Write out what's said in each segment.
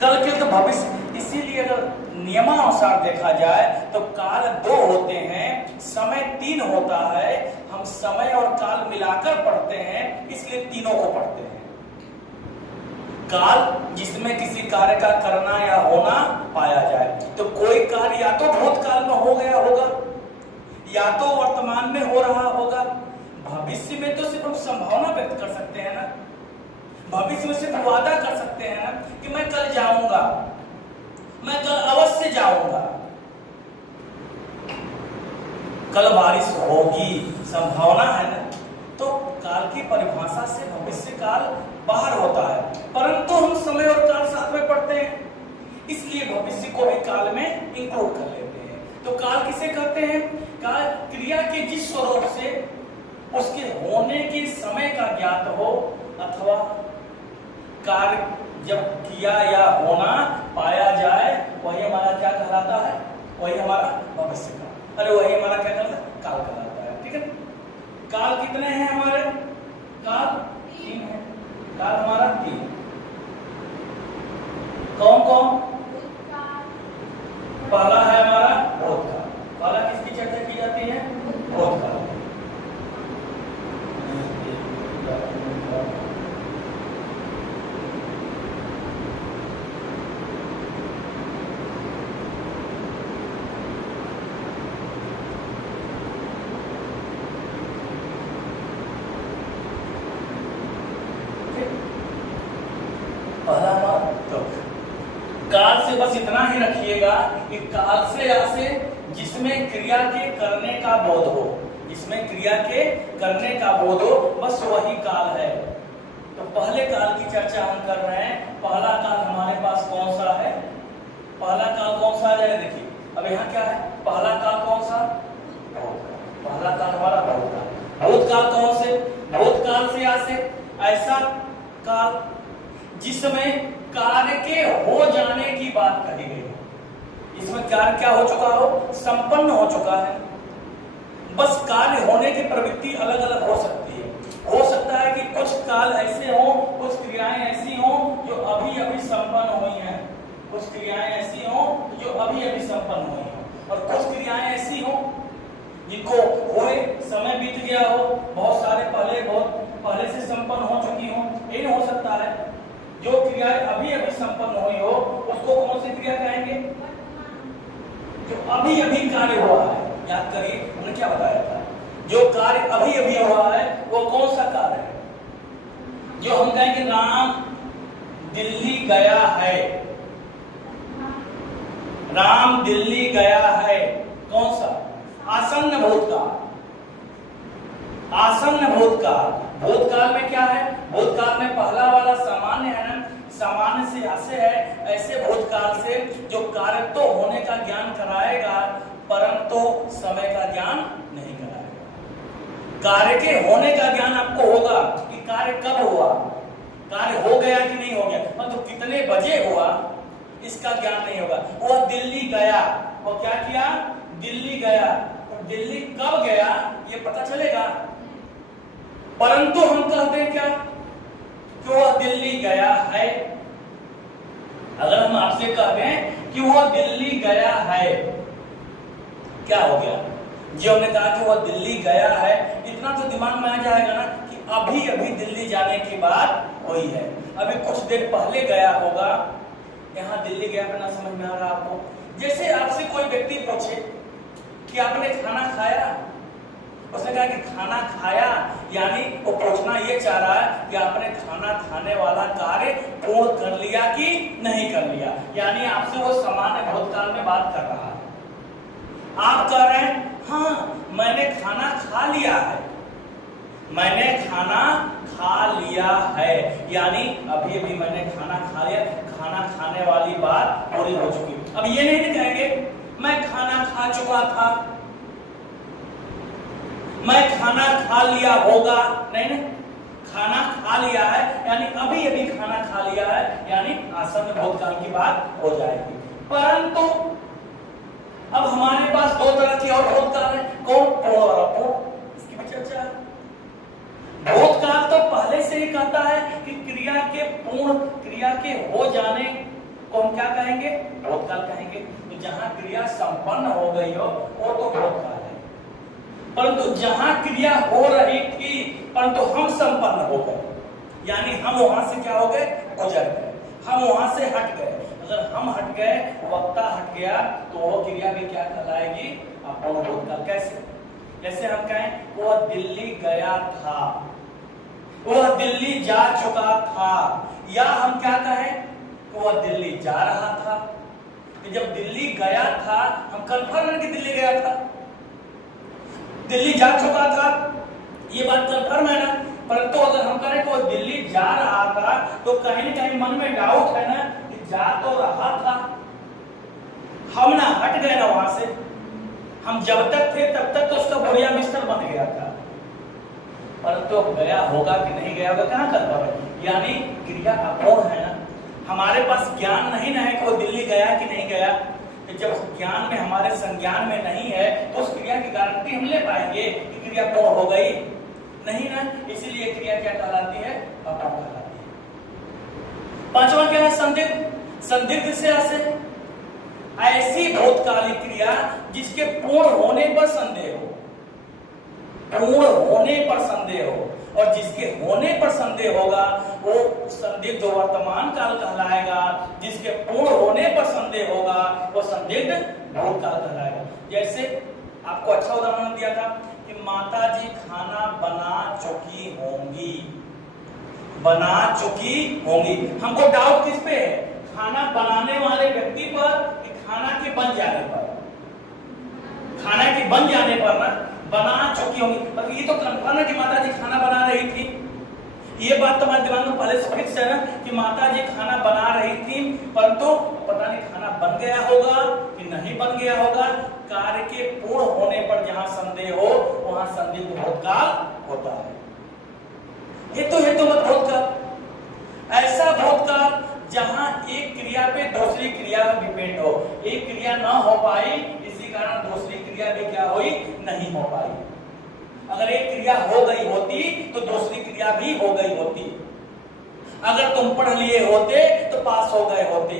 कल के तो भविष्य। इसीलिए अगर नियमानुसार देखा जाए तो काल दो होते हैं, समय तीन होता है। हम समय और काल मिलाकर पढ़ते हैं, इसलिए तीनों को पढ़ते हैं। काल जिसमें किसी कार्य का करना या होना पाया जाए, तो कोई कार्य या तो भूतकाल में हो गया होगा या तो वर्तमान में हो रहा होगा। भविष्य में तो सिर्फ हम संभावना व्यक्त कर सकते हैं ना, भविष्य में सिर्फ वादा कर सकते हैं ना कि मैं कल जाऊंगा, मैं कल अवश्य जाऊंगा, कल बारिश होगी, संभावना है ना। तो काल की परिभाषा से भविष्य काल बाहर होता है, परंतु हम समय और काल साथ में पढ़ते हैं, इसलिए भविष्य को भी काल में इंक्लूड कर लेते हैं। तो काल किसे कहते हैं? काल क्रिया के जिस स्वरूप से उसके होने के समय का ज्ञात हो अथवा कार्य जब किया या होना पाया जाए, वही हमारा क्या कहलाता है? वही हमारा भविष्य काल। अरे वही हमारा क्या कहलाता है? काल कहलाता है। ठीक है, काल कितने हैं हमारे? काल तीन है। काल हमारा तीन। कौन कौन? पहला है हमारा भूतकाल। पहला किसकी चर्चा की जाती है? भूतकाल। काल से बस इतना ही रखिएगा कि काल से ऐसे जिसमें क्रिया के करने का बोध हो, जिसमें क्रिया के करने का बोध हो, बस वही काल है। तो पहले काल की चर्चा हम कर रहे हैं। पहला काल हमारे पास कौन सा है? पहला काल कौन सा है? देखिए अब यहाँ क्या है? पहला काल कौन सा? पहला काल हमारा भूतकाल। भूतकाल कौन से? भूतकाल से ऐसे ऐसा काल जिसमें कार्य के हो जाने की बात कही गई हो, इसमें कार्य क्या हो चुका हो? संपन्न हो चुका है। बस कार्य होने की प्रवृत्ति अलग अलग हो सकती है। हो सकता है कि कुछ काल ऐसे हो, कुछ क्रियाएं ऐसी हो जो अभी अभी संपन्न हुई हैं, कुछ क्रियाएं ऐसी हो जो अभी अभी संपन्न हुई हैं, और कुछ क्रियाएं ऐसी हो जिनको हुए समय बीत गया हो, बहुत सारे बहुत पहले से संपन्न हो चुकी हो। ये हो सकता है जो क्रियाएं अभी अभी संपन्न हुई हो उसको कौन सी क्रिया कहेंगे? जो अभी अभी कार्य हुआ है। याद करिए हमने क्या बताया था, जो कार्य अभी अभी हुआ है वो कौन सा कार्य है? जो हम कहेंगे राम दिल्ली गया है, राम दिल्ली गया है, कौन सा? आसन्न भूतकाल। आसन्न भूतकाल। भूतकाल में क्या है? भूतकाल में पहला वाला सामान्य है ना, सामान्य से ऐसे है, ऐसे भूतकाल से जो कार्य तो होने का ज्ञान कराएगा परंतु समय का ज्ञान नहीं कराएगा। कार्य के होने का ज्ञान आपको होगा कि कार्य कब हुआ, कार्य हो गया कि नहीं हो गया, मतलब कितने बजे हुआ, इसका ज्ञान नहीं होगा। वो दिल्ली गया, वो क्या किया? दिल्ली गया। और दिल्ली कब गया ये पता चलेगा, परंतु हम कहते हैं क्या कि वह दिल्ली गया है। अगर हम आपसे कहते हैं कि वह दिल्ली गया है, क्या हो गया? जो हमने कहा कि वह दिल्ली गया है, इतना तो दिमाग में आ जाएगा ना कि अभी अभी दिल्ली जाने की बात हुई है, अभी कुछ देर पहले गया होगा। यहाँ दिल्ली गया अपना समझ में आ रहा आपको? जैसे आपसे कोई व्यक्ति पूछे कि आपने खाना खाया, उसने कहा कि खाना खाया, यानी वो पूछना ये चाह रहा है कि आपने खाना खाने वाला कार्य पूर्ण कर लिया कि नहीं कर लिया, यानी आपसे वो सामान्य भूतकाल में बात कर रहा है। आप कह रहे हैं हाँ मैंने खाना खा लिया है, मैंने खाना खा लिया है, यानी अभी अभी मैंने खाना खा लिया, खाना खाने वाली बात पूरी हो चुकी। अब ये नहीं कहेंगे मैं खाना खा चुका था, मैं खाना खा लिया होगा, नहीं नहीं, खाना खा लिया है यानी अभी अभी खाना खा लिया है, यानी आसन्न भूतकाल की बात हो जाएगी। परंतु अब हमारे पास दो तरह की और भूतकाल है। कौन? पूर्ण और अपूर्ण, इसकी भी चर्चा है। भूतकाल तो पहले से ही कहता है कि क्रिया के पूर्ण, क्रिया के हो जाने को क्या कहेंगे? भूतकाल कहेंगे। तो जहां क्रिया संपन्न हो गई हो वो तो भूतकाल है, परंतु जहां क्रिया हो रही थी परंतु हम संपन्न हो गए, यानी हम वहां से क्या हो गए? गुजर गए, हम वहां से हट गए। अगर हम हट गए, वक्ता हट गया, तो वो क्रिया भी क्या कहलाएगी? अपूर्ण भूतकाल। कैसे? जैसे हम कहें वह दिल्ली गया था, वह दिल्ली जा चुका था, या हम क्या कहें? वह दिल्ली जा रहा था। तो जब दिल्ली गया था हम कन्फर्म है कि दिल्ली गया था, दिल्ली जा चुका था ये बात कन्फर्म है ना। परंतु अगर हम कहें कि वो दिल्ली जा रहा था तो कहीं ना कहीं मन में डाउट है ना कि जा तो रहा था, हम ना हट गए ना वहां से। हम जब तक थे तब तक तो उसका बढ़िया बिस्तर बन गया था, परंतु गया होगा कि नहीं गया होगा कहां कन्फर्म है? यानी क्रिया अपूर्ण है ना। हमारे पास ज्ञान नहीं ना है कि वो दिल्ली गया कि नहीं गया। तो जब ज्ञान में हमारे संज्ञान में नहीं है तो उस क्रिया की गारंटी हम ले पाएंगे कि क्रिया पूर्ण हो गई? नहीं ना। इसीलिए क्रिया क्या कहलाती है? अपूर्ण कहलाती है। पांचवा क्या है? संदिग्ध। संदिग्ध से ऐसी भूतकालिक क्रिया जिसके पूर्ण होने पर संदेह हो, पूर्ण होने पर संदेह हो, और जिसके होने पर संदेह होगा वो संदिग्ध वर्तमान काल कहलाएगा, जिसके पूर्ण होने पर संदेह होगा वो संदिग्ध भूतकाल कहलाएगा। जैसे आपको अच्छा उदाहरण दिया था कि माता जी खाना बना चुकी होंगी, बना चुकी होंगी। हमको डाउट किस पे है? खाना बनाने वाले व्यक्ति पर कि खाना के बन जाने पर? खाना के बन जाने पर ना, बना चुकी होंगी। पर ये तो कंफर्म है कि माता जी खाना बना रही थी। ये बात तुम्हारे दिमाग में पहले से फिक्स है ना कि माता जी खाना बना रही थी, परंतु पता नहीं खाना बन गया होगा कि नहीं बन गया होगा। कार्य के पूर्ण होने पर जहां संदेह हो वहां संदिग्ध भूतकाल होता है। हेतु मत भूतकाल, ऐसा भूतकाल जहां एक क्रिया पे दूसरी क्रिया डिपेंड हो। एक क्रिया ना हो पाई, इसी कारण दूसरी क्रिया भी क्या हुई? नहीं हो पाई। अगर एक क्रिया हो गई होती तो दूसरी क्रिया भी हो गई होती। अगर तुम पढ़ लिए होते तो पास हो गए होते।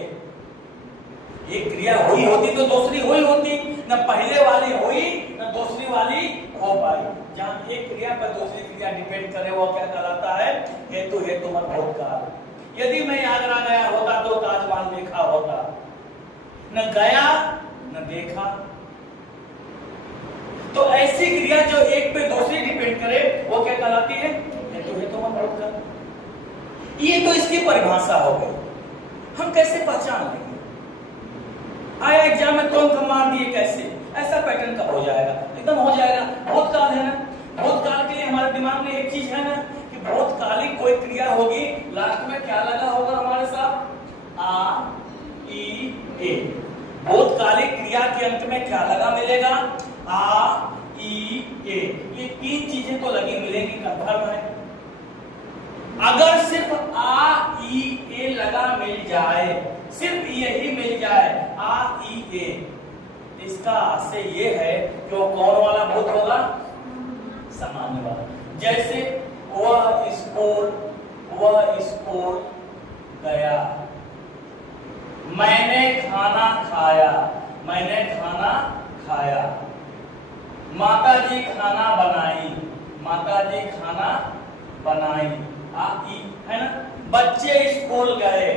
एक क्रिया हुई होती तो दूसरी हुई होती, न पहले वाली हुई न दूसरी वाली हो पाई। जहां एक क्रिया पर दूसरी क्रिया डिपेंड करे वो क्या कहलाता है? हेतु मत भूतकाल। यदि मैं आगरा गया होता तो ताजमहल देखा होता, न गया न देखा। तो ऐसी क्रिया जो एक पे दूसरी डिपेंड करे वो क्या कहलाती है? हेतु मत भूतकाल। ये तो इसकी परिभाषा हो गई। हम कैसे पहचान लेंगे? आया एग्जाम में तुरंत हम मार दिए कैसे? ऐसा पैटर्न कब हो जाएगा? एकदम हो जाएगा। भूतकाल है ना। भूतकाल के लिए हमारे दिमाग में एक चीज है ना कि भूतकालिक कोई क्रिया होगी, लास्ट में क्या लगा होगा हमारे साथ? आ ई ए। भूतकालिक क्रिया के अंत में क्या लगा मिलेगा? आ ई ए। ये तीन चीजें तो लगी मिलेंगी, कंफर्म है। अगर सिर्फ आ ई ए लगा मिल जाए, सिर्फ यही मिल जाए आ ई ए, इसका आशय ये है कि वो कौन वाला भूत होगा? सामान्य वाला। जैसे वह स्कूल गया, मैंने खाना खाया, मैंने खाना खाया। माता जी खाना बनाई, माता जी खाना बनाई। आ ई है ना। बच्चे स्कूल गए,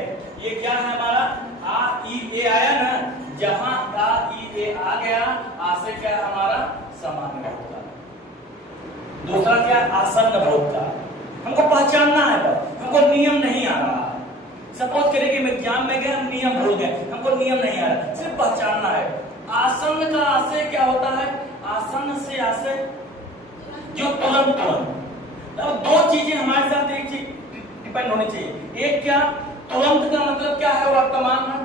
ये क्या है हमारा? आ ई ए आया ना। जहां आ ई ए आ गया, आ से क्या हमारा? सामान्य भूतकाल। दूसरा क्या? आसन्न भूतकाल। हमको पहचानना है, पर हमको नियम नहीं आ रहा है। सपोज करें कि मैं एग्जाम में गया, हम नियम भूल गए, हमको नियम नहीं आ रहा, सिर्फ पहचानना है। आसन्न का आशय क्या होता है? आसन्न से आशय जो तुरंत। अब दो चीजें हमारे साथ एक चीज डिपेंड होनी चाहिए। एक क्या? तुरंत का मतलब क्या है? वर्तमान है।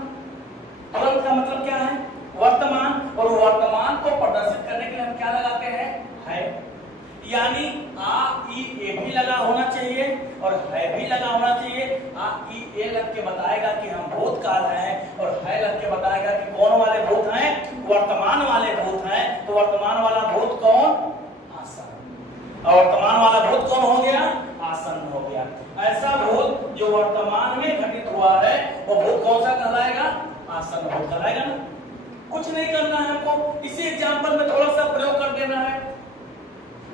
तुरंत का मतलब क्या है? वर्तमान। और वर्तमान को प्रदर्शित करने के लिए हम क्या लगाते हैं? है। यानी आ ई ए भी लगा होना चाहिए और है भी लगा होना चाहिए। आ ई ए लग के बताएगा कि हम भूतकाल हैं, और है लग के बताएगा कि कौन वाले भूत हैं? वर्तमान वाले भूत हैं। तो वर्तमान वाला भूत कौन? आसन्न। और वर्तमान वाला भूत कौन हो गया? आसन्न हो गया। ऐसा भूत जो वर्तमान में घटित हुआ है वो भूत कौन सा कहलाएगा? आसन भूतकाल आएगा ना। कुछ नहीं करना है हमको, इसी एग्जाम्पल में थोड़ा सा प्रयोग कर देना है।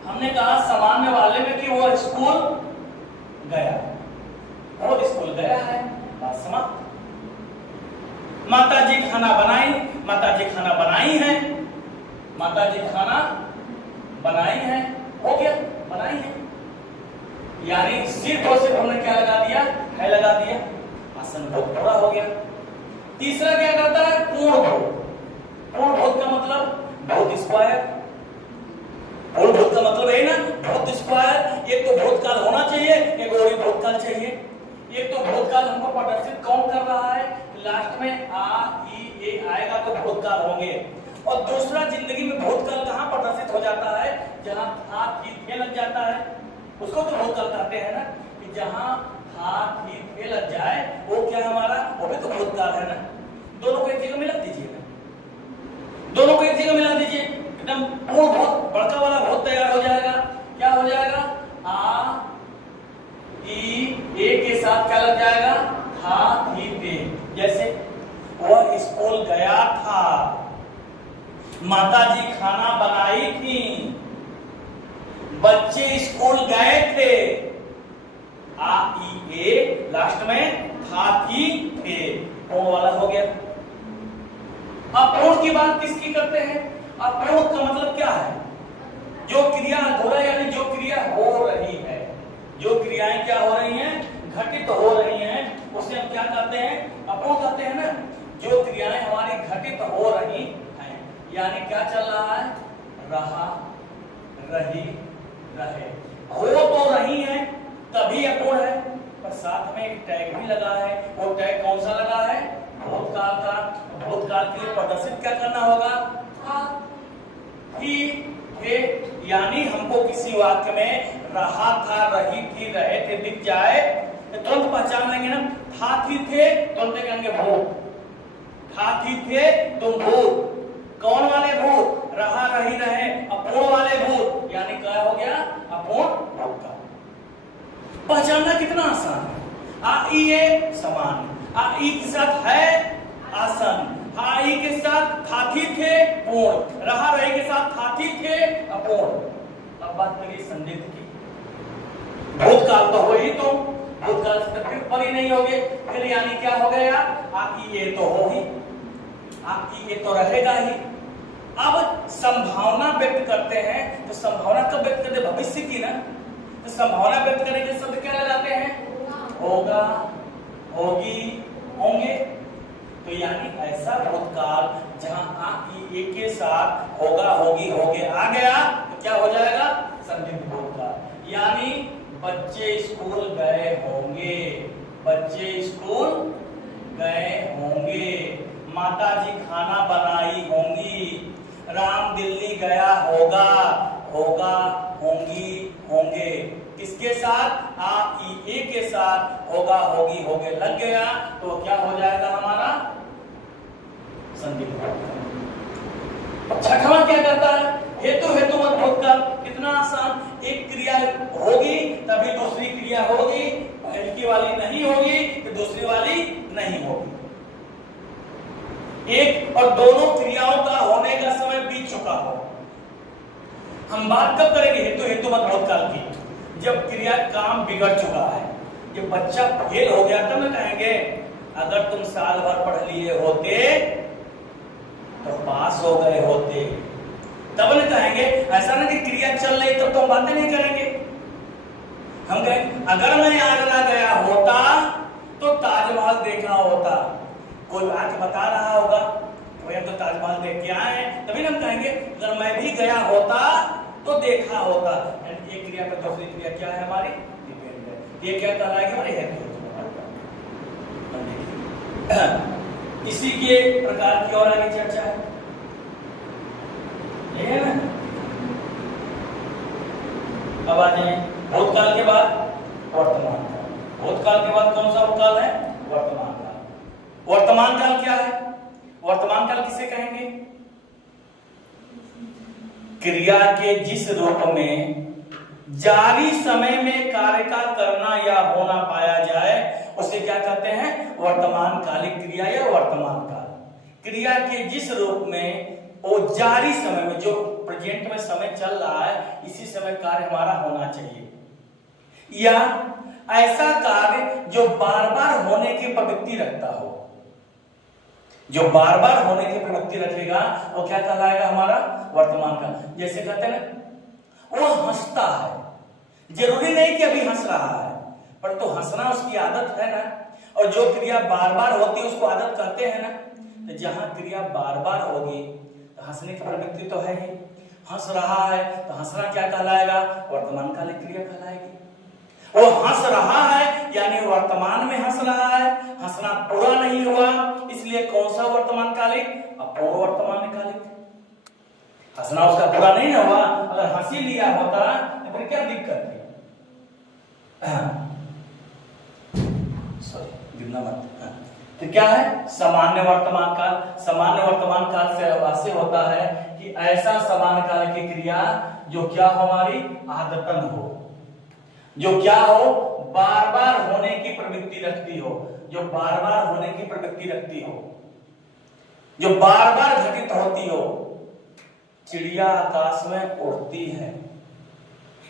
हमने कहा सामान्य वाले में कि वो स्कूल गया, वो स्कूल गया है, बात समाप्त। माताजी खाना बनाई, माताजी खाना बनाई है, माताजी खाना बनाई है, हो गया, बनाई है। यानी सिर्फ और सिर्फ हमने क्या लगा दिया, है लगा दिया, आसन भूत पूरा हो गया। तीसरा क्या करता है, पूर्ण भूत। पूर्ण भूत का मतलब भूत स्क्वायर। पूर्ण भूत का मतलब है ना भूत स्क्वायर। एक तो भूतकाल होना चाहिए, एक और भूतकाल चाहिए। एक तो भूतकाल हमको प्रदर्शित कौन कर रहा है, लास्ट में आ ई ए आएगा तो भूतकाल होंगे। और दूसरा, जिंदगी में भूतकाल कहाँ प्रदर्शित हो जाता है, जहां था थी थे लग जाता है, उसको तो भूतकाल कहते हैं ना। कि जहां था थी थे लग जाए वो क्या हमारा, वो भी तो भूतकाल है ना। दोनों को एक जगह मिला दीजिए, दोनों को एक जगह मिला दीजिए, एकदम पूर्ण भूत बड़का वाला भूत तैयार हो जाएगा। क्या हो जाएगा, आ ई ए के साथ क्या लग जाएगा, था थी थे। जैसे वह स्कूल गया था, माताजी खाना बनाई थी, बच्चे स्कूल गए थे, आ ई ए लास्ट में था थी थे, पूर्ण वाला हो गया। अपूर्ण की बात किसकी करते हैं, अपूर्ण का मतलब क्या है, जो क्रिया अधूरा यानी जो क्रिया हो रही है, जो क्रियाएं क्या हो रही हैं, घटित हो रही हैं, उसे हम क्या कहते हैं, अपूर्ण कहते हैं ना। जो क्रियाएं हमारी घटित हो रही हैं, यानी क्या चल रहा है, रहा, रही, रहे, हो तो रही है तभी अपूर्ण है। पर साथ में एक टैग भी लगा है, वो टैग कौन सा लगा है, भूतकाल का। भूतकाल के लिए प्रदर्शित क्या करना होगा, था थी थे। यानी हमको किसी वाक्य में रहा था, रही थी, रहे थे दिख जाए तो तुरंत पहचान लेंगे ना। था थी थे तुरंत कहेंगे भूत, था थी थे तुम भूत। कौन वाले भूत, रहा रही रहे, अपूर्ण वाले भूत, यानी क्या हो गया, अपूर्ण भूतकाल। पहचानना कितना आसान है। आ ई ए समान, आ ई के साथ है आसन, हा ई के साथ थाथी थे पूर्ण, रहा रही के साथ थाथी थे अपूर्ण। अब बात करिए संदिग्ध की। भूतकाल तो हो ही, तो भूतकाल से फिर पर ही नहीं होगे, फिर यानी क्या हो गया, आ ई ए तो हो ही, आ ई ए तो रहेगा ही। अब संभावना व्यक्त करते हैं, तो संभावना कब व्यक्त करते, भविष्य की ना। तो संभावना व्यक्त करने के शब्द क्या लगाते हैं, होगा, होगी, होंगे। तो यानी ऐसा भूतकाल जहां आ ई ए के साथ होगा, होगी, होगे आ गया तो क्या हो जाएगा, संदिग्ध भूतकाल। यानी बच्चे स्कूल गए होंगे, बच्चे स्कूल गए होंगे, माताजी खाना बनाई होंगी, राम दिल्ली गया होगा, होगा, होंगी, होंगे। किसके साथ, आ ई ए के साथ होगा, होगी, होगे लग गया तो क्या हो जाएगा हमारा, संदिग्ध भूतकाल। छठवां क्या करता है, हेतु हेतु मत भूतकाल। कितना आसान, एक क्रिया होगी तभी दूसरी क्रिया होगी, पहली वाली नहीं होगी तो दूसरी वाली नहीं होगी। एक और दोनों क्रियाओं का होने का समय बीत चुका हो। हम बात कब करेंगे हेतु हेतु मत भूतकाल की, जब क्रिया काम बिगड़ चुका है, जब बच्चा फेल हो गया तब ना कहेंगे अगर तुम साल भर पढ़ लिए होते तो पास हो गए होते, तब न कहेंगे। ऐसा ना कि क्रिया चल रही तब तो हम बातें नहीं करेंगे। हम कहेंगे अगर मैं आगरा गया होता तो ताजमहल देखा होता। कोई आके बता रहा होगा भाई हम तो ताजमहल देख के आए हैं, तभी हम कहेंगे अगर मैं भी गया होता तो देखा होता। एक क्रिया पर दूसरी क्रिया क्या है हमारी, डिपेंड है। ये क्या कहलाएगी हमारी हेतु। इसी के प्रकार की और आगे चर्चा है, ये है ना। अब आ जाए भूतकाल के बाद वर्तमान काल। भूतकाल के बाद कौन सा काल है, वर्तमान काल। वर्तमान काल क्या है, वर्तमान काल किसे कहेंगे, क्रिया के जिस रूप में जारी समय में कार्य का करना या होना पाया जाए उसे क्या कहते हैं, वर्तमान कालिक क्रिया या वर्तमान काल। क्रिया के जिस रूप में वो जारी समय में, जो प्रेजेंट में समय चल रहा है, इसी समय कार्य हमारा होना चाहिए, या ऐसा कार्य जो बार बार होने की प्रवृत्ति रखता हो। जो बार बार होने की प्रवृत्ति रखेगा वो क्या कहलाएगा? हमारा वर्तमान काल। जैसे कहते हैं ना, वो हंसता है, जरूरी नहीं कि अभी हंस रहा है, पर तो हंसना उसकी आदत है ना। और जो क्रिया बार बार होती है उसको आदत कहते हैं ना। तो जहां क्रिया बार बार होगी तो हंसने की प्रवृत्ति तो है ही। हंस रहा है तो हंसना क्या कहलाएगा? वर्तमान कालिक क्रिया कहलाएगी। वो हंस रहा है यानी वर्तमान में हंस रहा है, हंसना पूरा नहीं हुआ, इसलिए कौन सा वर्तमान कालिक? अपूर्ण वर्तमान कालिक। हंसना उसका पूरा नहीं हुआ, अगर हंसी लिया होता तो फिर क्या दिक्कत थी? गिरना मत। तो क्या है? सामान्य वर्तमान काल। सामान्य वर्तमान काल से वास्य होता है कि ऐसा समान काल की क्रिया जो क्या हमारी आदतन हो, जो क्या हो, बार बार होने की प्रवृत्ति रखती हो, जो बार बार होने की प्रवृत्ति रखती हो, जो बार बार घटित होती हो। चिड़िया आकाश में उड़ती है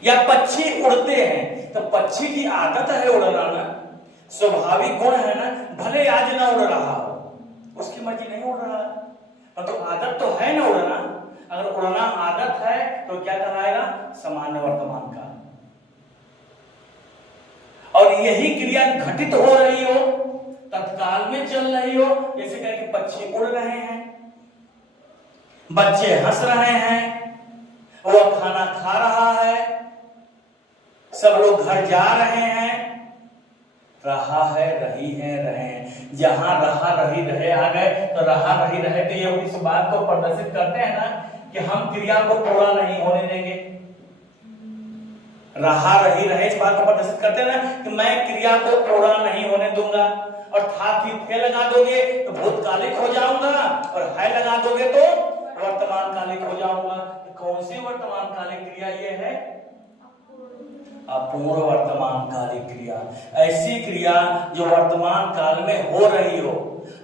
या पक्षी उड़ते हैं, तो पक्षी की आदत है उड़ना ना, स्वाभाविक गुण है ना। भले आज ना उड़ रहा हो, उसकी मर्जी नहीं उड़ रहा है, पर तो आदत तो है ना उड़ना। अगर उड़ना आदत है तो क्या कहलाएगा? सामान्य वर्तमान काल। और यही क्रिया घटित हो रही हो, तत्काल में चल रही हो, जैसे कहे कि पक्षी उड़ रहे हैं, बच्चे हंस रहे हैं, वो खाना खा रहा है, सब लोग घर जा रहे हैं, रहा है, रही है, रहे। जहां रहा रही रहे आ गए तो रहा रही रहे, तो ये इस बात को प्रदर्शित करते हैं ना कि हम क्रिया को पूरा नहीं होने देंगे। रहा रही रहे इस बात को प्रदर्शित करते हैं ना कि मैं क्रिया को पूरा नहीं होने दूंगा। और था थी थे लगा दोगे तो भूतकालिक हो जाऊंगा, और है लगा दोगे तो वर्तमान कालिक हो जाऊंगा। तो कौन सी वर्तमान कालिक क्रिया ये है? अपूर्ण वर्तमान कालिक क्रिया। ऐसी क्रिया जो वर्तमान काल में हो रही हो,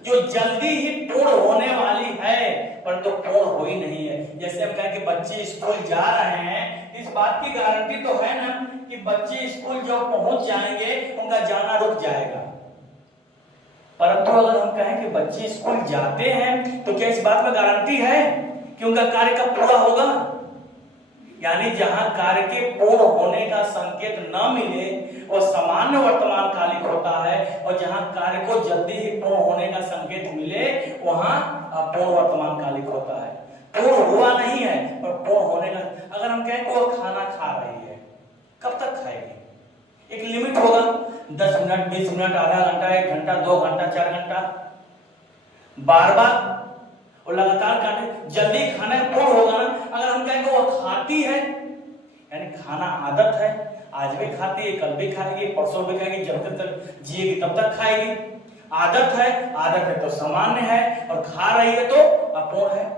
जो जल्दी ही पूर्ण होने वाली है, पर तो पूर्ण हो ही नहीं है। जैसे हम कहें कि बच्चे स्कूल जा रहे हैं, इस बात की गारंटी तो है ना कि बच्चे स्कूल जब पहुंच जाएंगे उनका जाना रुक जाएगा। परंतु अगर हम कहें कि बच्चे स्कूल जाते हैं तो क्या इस बात में गारंटी है कि उनका कार्य कब पूरा होगा? यानी जहां कार्य के पूर्ण होने का संकेत न मिले वो सामान्य वर्तमान कालिक होता है, और जहां कार्य को जल्दी ही पूर्ण होने का संकेत मिले वहां अपूर्ण वर्तमान कालिक होता है। पूर्ण हुआ नहीं है पर पूर्ण होने का। अगर हम कहें कि वो खाना खा रही है, कब तक खाएगी? एक लिमिट होगा, 10 मिनट, 20 मिनट, आधा घंटा, 1 घंटा, 2 घंटा, 4 घंटा, बार बार और लगातार खाने, जल्दी खाना पूर्ण होगा ना। अगर हम कहेंगे वो खाती है, यानी खाना आदत है, आज भी खाती है, कल भी खाएगी, परसों भी खाएगी, जब तक जिएगी तब तक खाएगी। आदत है तो सामान्य है, और खा रही है तो अपूर्ण है।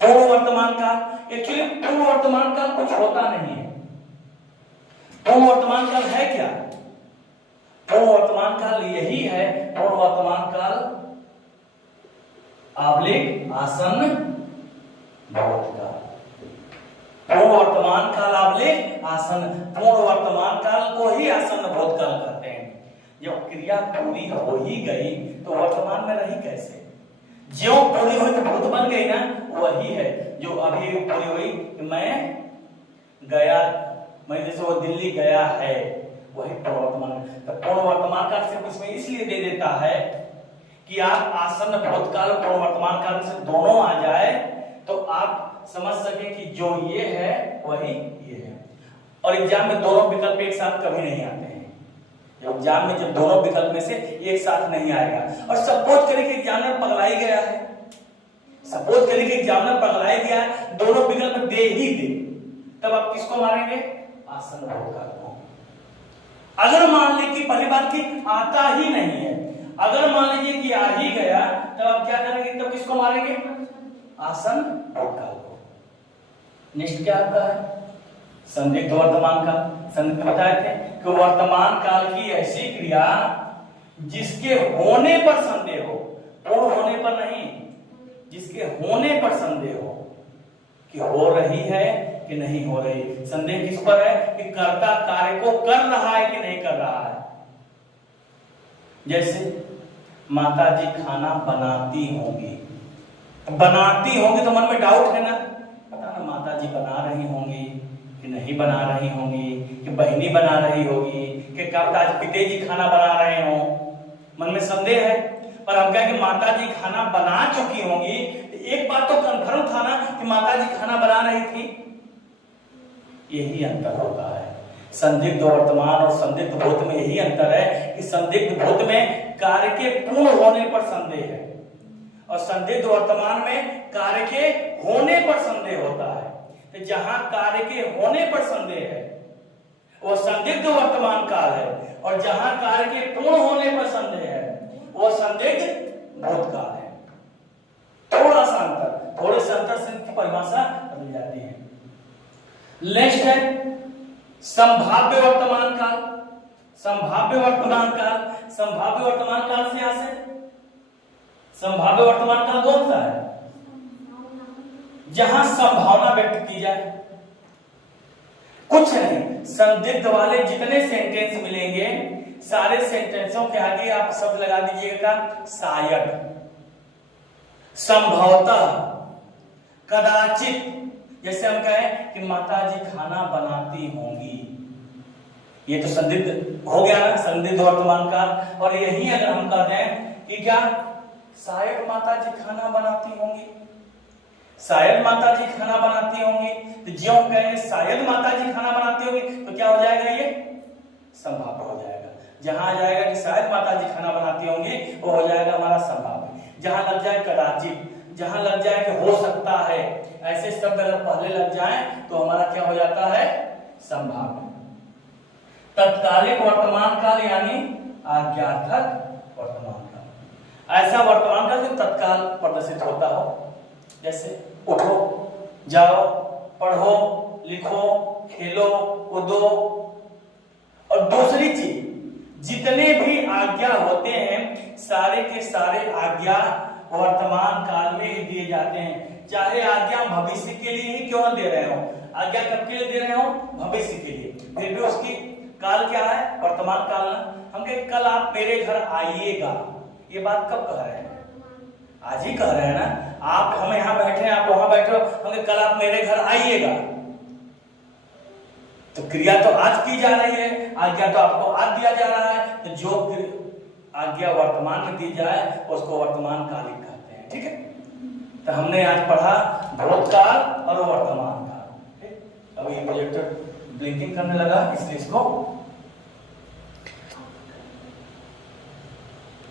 पूर्ण वर्तमान काल, एक्चुअली पूर्ण वर्तमान काल कुछ होता नहीं है। पूर्ण वर्तमान काल है क्या? पूर्ण वर्तमान काल यही है, पूर्ण वर्तमान काल आबलिक आसन्न भूतकाल। पूर्ण वर्तमान काल आबलिक आसन्न, पूर्ण वर्तमान काल को ही आसन्न भूतकाल कहते हैं। जब क्रिया पूरी हो ही गई तो वर्तमान में रही कैसे? जो पूरी हुई तो भूत बन गई ना, वही है जो अभी पूरी हुई कि मैं गया, मैं जैसे वो दिल्ली गया है, वही पूर्ण वर्तमान। तो पूर्ण वर्तमान काल सिर्फ इसमें इसलिए दे देता है कि आप आसन्न भूतकाल और पूर्ण वर्तमान काल से दोनों आ जाए तो आप समझ सके कि जो ये है वही ये है। और एग्जाम में दोनों विकल्प एक साथ कभी नहीं आते हैं। एग्जाम में जब दोनों विकल्प में से एक साथ नहीं आएगा, और सपोज करें कि एग्जामिनर पगलाई गया है, सपोज करें कि एग्जामिनर पगलाई गया है, दोनों विकल्प दे ही दे, तब आप किसको मारेंगे? आसन्न भूतकाल को। अगर मान लीजिए कि पहली बात की आता ही नहीं है, अगर मान लीजिए कि आ ही गया, तब आप क्या करेंगे? तब किसको मारेंगे? आसन्न भूतकाल को। नेक्स्ट क्या आपका है? संदिग्ध वर्तमान काल। संदिग्ध बताए थे कि वर्तमान काल की ऐसी क्रिया जिसके होने पर संदेह हो, पूर्ण होने पर नहीं, जिसके होने पर संदेह हो कि हो रही है कि नहीं हो रही। संदेह किस पर है? कि कर्ता कार्य को कर रहा है कि नहीं कर रहा है। जैसे माता जी खाना बनाती होंगी, बनाती होंगी तो मन में डाउट है ना, पता ना माता जी बना रही होंगी कि नहीं बना रही होंगी, कि बहनी बना रही होगी, कि कब आज पिताजी खाना बना रहे हो, मन में संदेह है। पर हम कहें कि माता जी खाना बना चुकी होंगी, एक बात तो कन्फर्म था ना कि माता जी खाना बना रही थी। यही अंतर होता है संदिग्ध वर्तमान और संदिग्ध भूत में। यही अंतर है कि संदिग्ध भूत में कार्य के पूर्ण होने पर संदेह है और संदिग्ध वर्तमान में कार्य के होने पर संदेह होता है। तो जहां कार्य के होने पर संदेह है वो संदिग्ध वर्तमान काल है, और जहां कार्य के पूर्ण होने पर संदेह है वो संदिग्ध भूतकाल है। थोड़ा सा अंतर, थोड़े से अंतर से की परिभाषा बदल जाती है। नेक्स्ट है संभाव्य वर्तमान काल। संभाव्य वर्तमान काल, संभाव्य वर्तमान काल से यहां से संभाव्य वर्तमान काल कौन सा है? जहां संभावना व्यक्त की जाए, कुछ नहीं, संदिग्ध वाले जितने सेंटेंस मिलेंगे सारे सेंटेंसों के आगे आप शब्द लगा दीजिएगा शायद, संभवतः, कदाचित। जैसे हम कहें कि माता जी खाना बनाती होंगी, ये तो संदिग्ध हो गया ना, संदिग्ध वर्तमान काल। और यही अगर हम कहते हैं कि क्या शायद माता जी खाना बनाती होंगी, शायद माता जी खाना बनाती होंगी, तो जो हम कहेंगे शायद माता जी खाना बनाती होंगी तो क्या हो जाएगा? ये संभाव्य हो जाएगा। जहां आ जाएगा कि शायद माता जी खाना बनाती होंगी वो हो जाएगा हमारा संभाव्य। जहां लग जाए कदाचित, जहां लग जाए कि हो सकता है, ऐसे शब्द अगर पहले लग जाए तो हमारा क्या हो जाता है? संभाव्य। तत्कालिक वर्तमान काल यानी आज्ञार्थक वर्तमान काल, ऐसा वर्तमान काल जो तत्काल प्रदर्शित होता हो। जैसे उठो, जाओ, पढ़ो, लिखो, खेलो, कूदो। और दूसरी चीज, जितने भी आज्ञा होते हैं सारे के सारे आज्ञा वर्तमान काल में ही दिए जाते हैं। चाहे आज्ञा भविष्य के लिए ही क्यों न दे रहे हो, आज्ञा कब के लिए दे रहे हो? भविष्य के लिए, फिर भी उसकी काल क्या है? वर्तमान काल ना। हम कहे कल आप मेरे घर आइएगा, ये बात कब कह रहे हैं? आज ही कह रहे हैं ना। आप हम यहां बैठे हैं, आप वहां बैठे हो, हम कहे कल आप मेरे घर आइएगा, तो क्रिया तो आज की जा रही है, आज्ञा तो आपको आज दिया जा रहा है। तो जो आज्ञा वर्तमान में दी जाए उसको वर्तमान कालिक कहते हैं। ठीक है, तो हमने आज पढ़ा भूतकाल और वर्तमान काल। अब ये प्रोजेक्टर ब्लिंकिंग करने लगा इसलिए इसको